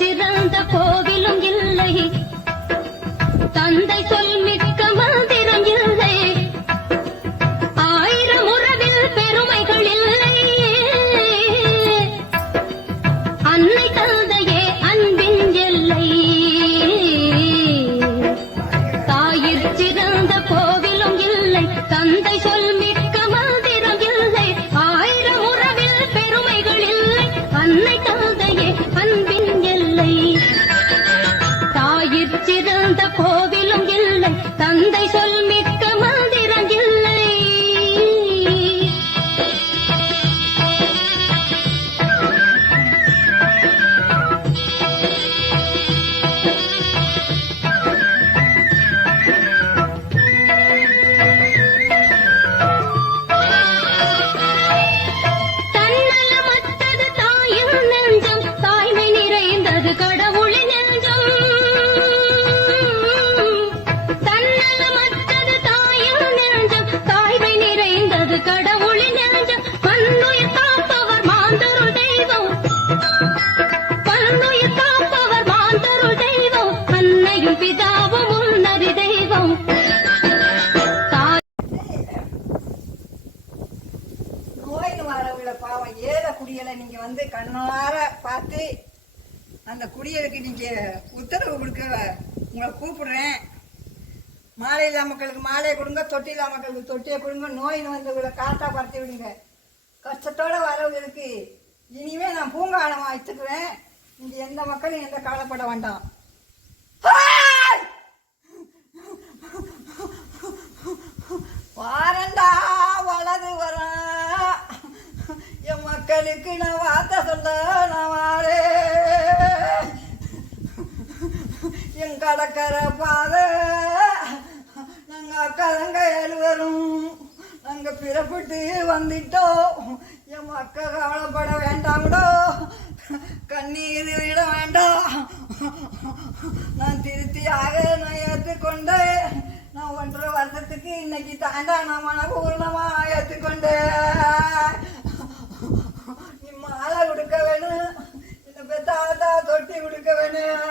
சிறந்த கோவிலும் இல்லை, தந்தை சொல் மிக்க மந்திரம் இல்லை, ஆயிரம் உறவில் பெருமைகள் இல்லை, அன்னை தந்தையே அன்பின் எல்லை, தாயிற் சிறந்த கோவிலும் இல்லை, தந்தை சொல் மிக்க மந்திரம் இல்லை, ஆயிரம் உறவில் பெருமைகள் இல்லை, அன்னை தந்தையே அன்பின் எல்லை, தாயிற் சிறந்த கோவிலும் இல்லை, தந்தை சொல் மிக்க மந்திரம் இல்லை. தன்னலமற்றது தாயின் நெஞ்சம், தாய்மை நிறைந்தது கடவுளின் நெஞ்சம், தன்னலமற்றது தாயின் நெஞ்சம், தாய்மை நிறைந்தது கடவுளின் நெஞ்சம், பன்னுயிர் காப்பவர் மாந்தருள் தெய்வம், பன்னுயிர் காப்பவர் மாந்தருள் தெய்வம், அன்னையும் பிதாவும் உன்னரி தெய்வம். நோய்னு வரவங்கள பாவம் ஏழ குடியலை நீங்க வந்து கண்ணார பார்த்து அந்த குடியலுக்கு நீங்க உத்தரவு கொடுக்க உங்களை கூப்பிடுறேன். மாலை இல்லா மக்களுக்கு மாலையை கொடுங்க, தொட்டி இல்லா மக்களுக்கு தொட்டியை கொடுங்க. நோயின்னு வந்தவங்களை காத்தா பறத்தி விடுங்க. கஷ்டத்தோட வரவங்களுக்கு இனிமே நான் பூங்காலமா வச்சுக்குவேன். நீங்க எந்த மக்களும் எந்த கவலைப்பட வேண்டாம். வாரண்டா வலது வர என் மக்களுக்கு நான் வார்த்தை சொல்ல நான் வாரே. என் கடற்கரை பாதை நாங்க அக்கதங்க எழுவரும் நாங்க பிறப்பிட்டு வந்துட்டோம். என் மக்கள் கவலைப்பட வேண்டாம்டோ, கண்ணீர் விட வேண்டாம். நான் திருத்தியாக நான் ஏற்றுக்கொண்டு நான் 1.5 வருஷத்துக்கு இன்னைக்கு தாண்டா நான் மனபூர்ணமா ஏற்றுக்கொண்டு நீ மாலை கொடுக்க வேணும், இந்த பெத்தாத்தா தொட்டி கொடுக்க வேணும்.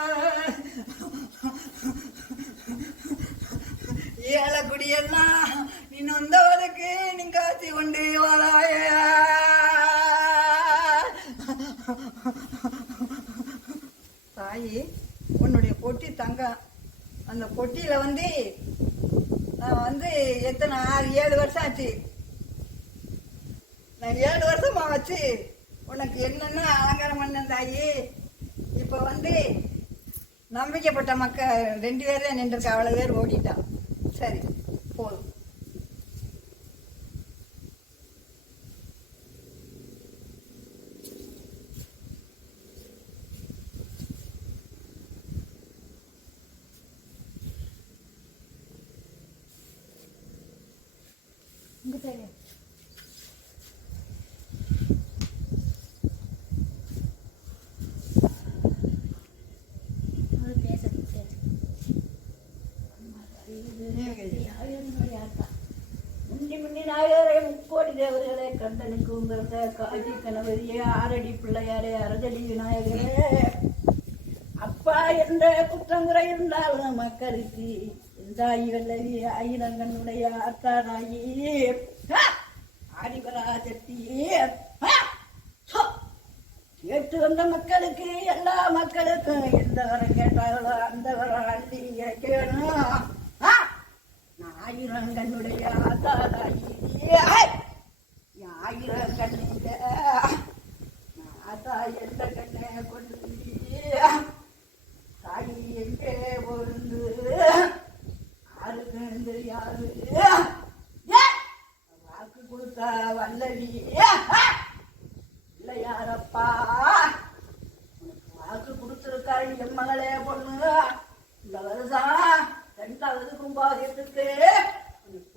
ஏழை குடியெல்லாம் நீ நொந்தவனுக்கு நீ காட்சி கொண்டு வராய. தாயி உன்னுடைய பொட்டி தங்கம், அந்த பொட்டியில வந்து நான் வந்து எத்தனை 6-7 வருஷம் ஆச்சு. நான் 7 வருஷமா வச்சு உனக்கு என்னென்ன அலங்காரம் பண்ணேன் தாயி. இப்ப வந்து நம்பிக்கைப்பட்ட மக்கள் 2 பேர் தான் நின்றுருக்கா, அவ்வளவு பேர் ஓடிட்டான். சரி போதும். முக்கோடி தேவர்களே, கண்டனுக்கு உங்கள காட்சி கணவதியே, ஆரடி பிள்ளையாரே, அரதடி விநாயகரே, அப்பா என்ற குற்றங்குறை இருந்தாலும் மக்களுக்கு தாயி வல்லவி ஆயிரங்கனுடைய அத்தாராயி ஆதிபராசக்தி கேட்டு வந்த மக்களுக்கு எல்லா மக்களுக்கும் எந்த வரம் கேட்டாங்களோ அந்த வரம் அள்ளி கேட்கணும். ஆயிரங்கனுடைய அத்தாராயி ஆயிரம் கண்ணுங்க ஆத்தா எந்த கண்ணை கொண்டு தாயி எங்கே பொருந்து யாருக்கு யாரு வாக்கு கொடுத்த வல்லவி இல்லை யாரப்பா உனக்கு வாக்கு கொடுத்துருக்காரு என் மகளே பொண்ணு. இந்த வருஷம் 2வது கும்பாபிஷேகத்துக்கு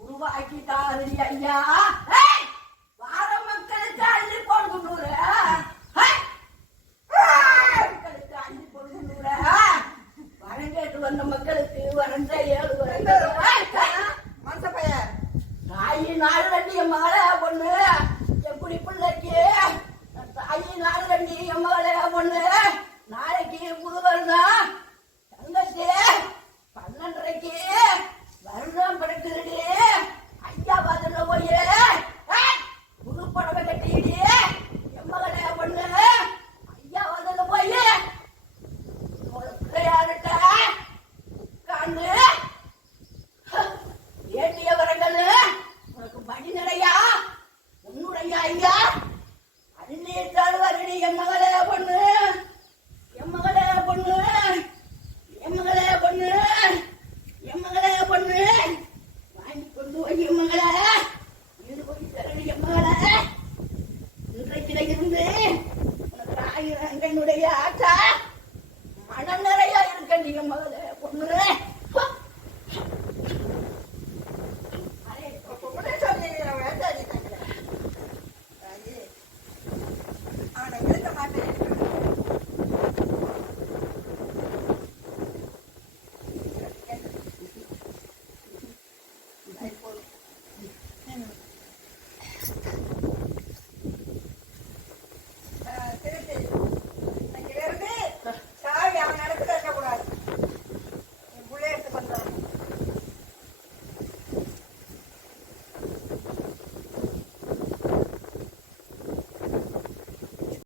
உருவாக்கிட்டாரு ஐயா. வார மக்களுக்கு அள்ளி போடுற மக்களுக்கு அள்ளி போடுற வரம் கேட்டு வந்த மக்களுக்கு வரந்த 7 தாயி நாடு ரெண்டு என் மகளே பொண்ணு, எப்படி பிள்ளைக்கு தாயி நாடு ரெண்டு என் மகளே பொண்ணு, நாளைக்கு கண்ண நிறைய இருக்க நீங்க முதல்ல பொண்ணு பொம்பளை சொன்னீங்க வேண்டாடி தங்கல அவனை விழுக்க மாட்டேன்